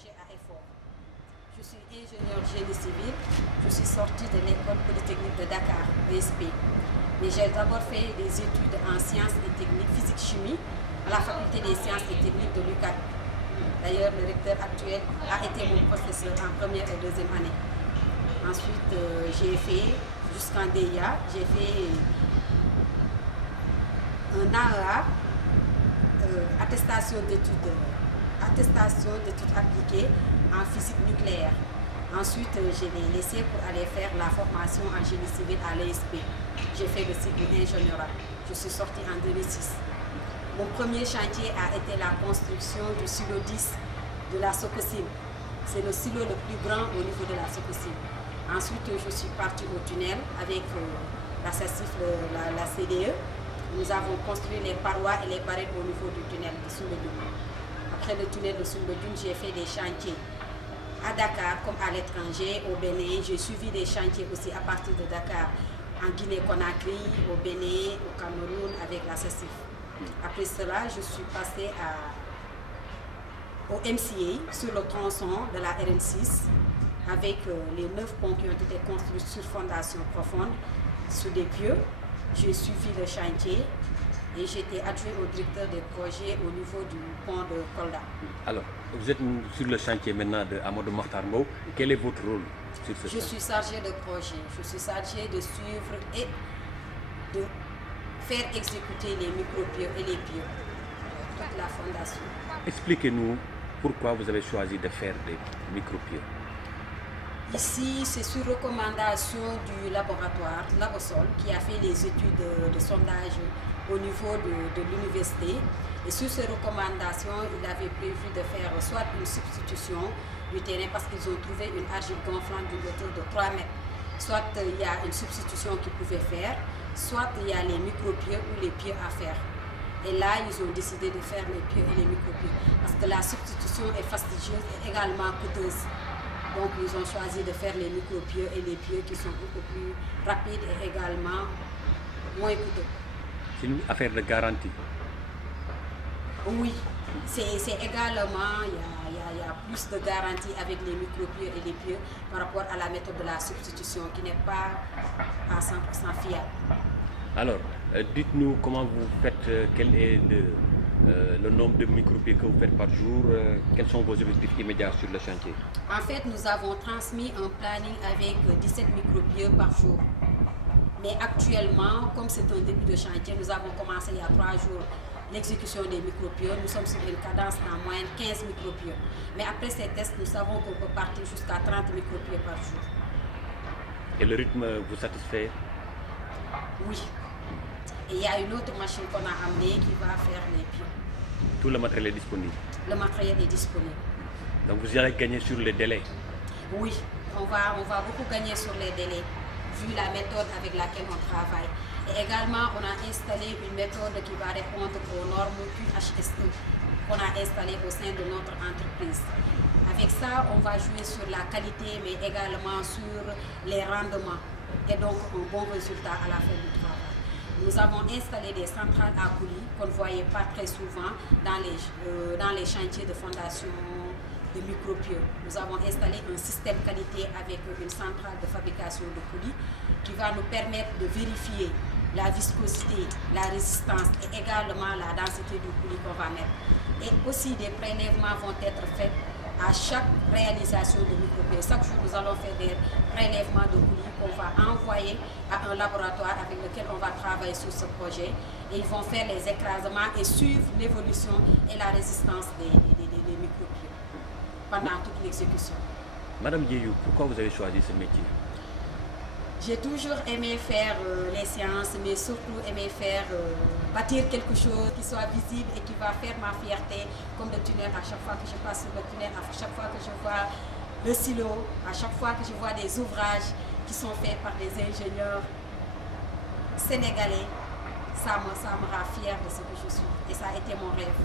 projet à effort. Je suis ingénieur génie civil. Je suis sortie de l'école polytechnique de Dakar, ESP. Mais j'ai d'abord fait des études en sciences et techniques, physique-chimie, à la faculté des sciences et techniques de l'UQAT. D'ailleurs, le recteur actuel a été mon professeur en première et deuxième année. Ensuite, j'ai fait, jusqu'en DIA, j'ai fait un AEA, attestation d'études appliquées en physique nucléaire. Ensuite, je l'ai laissé pour aller faire la formation en génie civil à l'ESP. J'ai fait le cycle ingénieral. Je suis sortie en 2006. Mon premier chantier a été la construction du silo 10 de la Sococim. C'est le silo le plus grand au niveau de la Sococim. Ensuite, je suis partie au tunnel avec la CDE. Nous avons construit les parois et les barrettes au niveau du tunnel de Soumbédioune. Après le tunnel de Soumbédioune, j'ai fait des chantiers à Dakar comme à l'étranger, au Bénin. J'ai suivi des chantiers aussi à partir de Dakar, en Guinée-Conakry, au Bénin, au Cameroun avec la CECIF. Après cela, je suis passée au MCA sur le tronçon de la RN6 avec les 9 ponts qui ont été construits sur fondation profonde, sur des pieux. J'ai suivi le chantier et j'étais adjoint au directeur des projets au niveau du pont de Kolda. Alors, vous êtes sur le chantier maintenant de Amadou Mahtar Mbow. Quel est votre rôle sur ce chantier? Je suis chargée de projet. Je suis chargée de suivre et de faire exécuter les micropieux et les pieux, toute la fondation. Expliquez-nous pourquoi vous avez choisi de faire des micropieux. Ici, c'est sur recommandation du laboratoire Labosol qui a fait les études de sondage au niveau de l'université. Et sur ces recommandations, il avait prévu de faire soit une substitution du terrain parce qu'ils ont trouvé une argile gonflante d'une hauteur de 3 mètres. Soit il y a une substitution qu'ils pouvaient faire, soit il y a les micropieux ou les pieux à faire. Et là, ils ont décidé de faire les pieux et les micropieux parce que la substitution est fastidieuse et également coûteuse. Donc, ils ont choisi de faire les micropieux et les pieux qui sont beaucoup plus rapides et également moins coûteux. C'est une affaire de garantie. Oui, c'est également, il y a plus de garantie avec les micropieux et les pieux par rapport à la méthode de la substitution qui n'est pas à 100% fiable. Alors, dites-nous comment vous faites, quel est le nombre de micropieux que vous faites par jour, quels sont vos objectifs immédiats sur le chantier? En fait, nous avons transmis un planning avec 17 micropieux par jour. Mais actuellement, comme c'est un début de chantier, nous avons commencé il y a 3 jours l'exécution des micropieux. Nous sommes sur une cadence en moyenne 15 micropieux. Mais après ces tests, nous savons qu'on peut partir jusqu'à 30 micropieux par jour. Et le rythme vous satisfait? Oui. Et il y a une autre machine qu'on a amenée qui va faire les pieux. Tout le matériel est disponible? Le matériel est disponible. Donc vous allez gagner sur les délais? Oui, on va beaucoup gagner sur les délais, vu la méthode avec laquelle on travaille. Et également, on a installé une méthode qui va répondre aux normes QHSE qu'on a installées au sein de notre entreprise. Avec ça, on va jouer sur la qualité, mais également sur les rendements et donc un bon résultat à la fin du travail. Nous avons installé des centrales à coulis qu'on ne voyait pas très souvent dans les chantiers de fondation de micropieux. Nous avons installé un système qualité avec une centrale de fabrication de coulis qui va nous permettre de vérifier la viscosité, la résistance et également la densité du coulis qu'on va mettre. Et aussi des prélèvements vont être faits à chaque réalisation de micropieux. Chaque jour, nous allons faire des prélèvements de coulis qu'on va envoyer à un laboratoire avec lequel on va travailler sur ce projet. Et ils vont faire les écrasements et suivre l'évolution et la résistance des micropieux pendant toute l'exécution. Madame Diéyou, pourquoi vous avez choisi ce métier? J'ai toujours aimé faire les sciences, mais surtout aimé faire bâtir quelque chose qui soit visible et qui va faire ma fierté, comme le tunnel. À chaque fois que je passe sur le tunnel, à chaque fois que je vois le silo, à chaque fois que je vois des ouvrages qui sont faits par des ingénieurs sénégalais, ça me rend fière de ce que je suis. Et ça a été mon rêve.